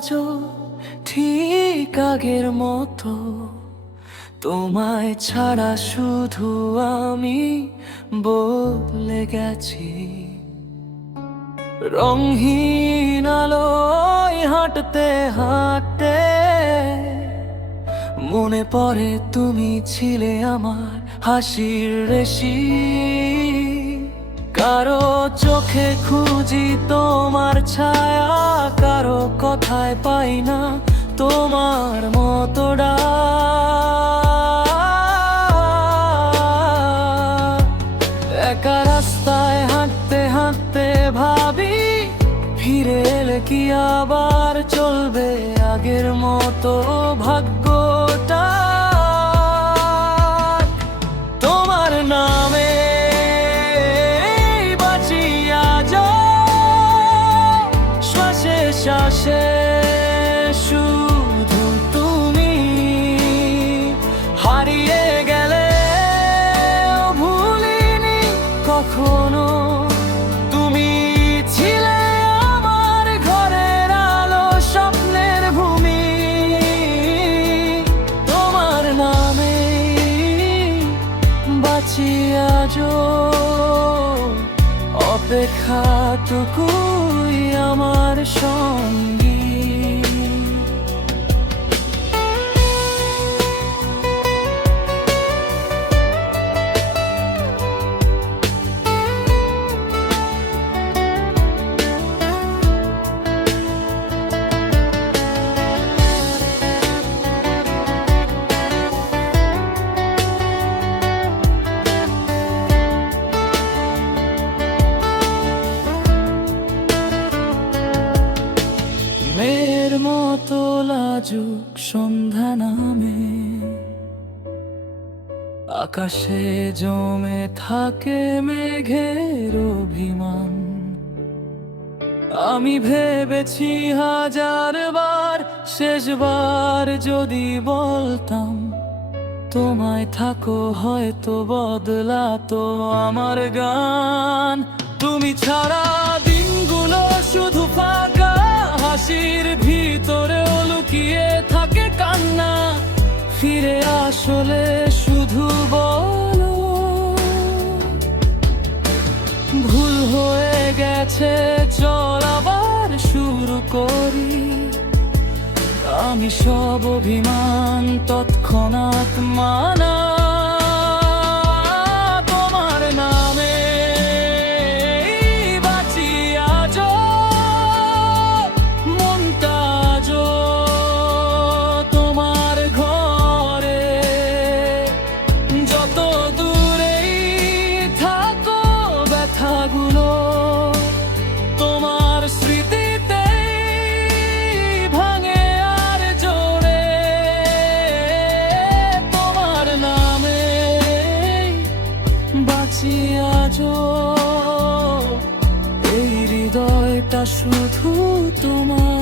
আজও ঠিক আগের মতো, তোমায় ছাড়া শুধু আমি বলে গেছি। রঙহীন আলোয় হাঁটতে হাঁটতে মনে পড়ে তুমি ছিলে আমার হাসির রেশি। কারো চোখে খুঁজি তোমার ছায়া, কারো কথায় পাই না তোমার মতো ডাক। একা রাস্তায় হাঁটতে হাঁটতে ভাবি, ফিরে এলে কি আবার চলবে আগের মতো ভাগ্যটা। তোমার নামে বাঁচিয়া যাও, শ্বাসে শ্বাসে শুধু তুমি। হারিয়ে গেলে ভুলিনি কখনো, তুমি ছিলে আমার ঘরের আলো, স্বপ্নের ভূমি। তোমার নামে বাঁচিয়া যাও, অপেক্ষাটুকুই আমার সঙ্গী। মেয়ের মতো লাজুক সন্ধ্যা নামে, আকাশে জমে থাকে মেঘের অভিমান। আমি ভেবেছি হাজার বার, শেষবার যদি বলতাম তোমায় থাকো, হয়তো বদলাতো আমার গান। তুমি ছাড়া দিনগুলো শুধু ফাঁকা, হাসির ভিতরেও লুকিয়ে থাকে কান্না। ফিরে আসলে শুধু বলো, ভুল হয়ে গেছে চল আবার শুরু করি। আমি সব অভিমান তৎক্ষণাৎ মানা। তোমার নামে বাঁচিয়া যাও, মনটা আজও তোমার ঘরে। যত দূরেই থাকো ব্যথাগুলো তোমার স্মৃতিতে ভাঙে আর জোরে। তোমার নামে বাঁচিয়া যাও, এই হৃদয়টা শুধু তোমার।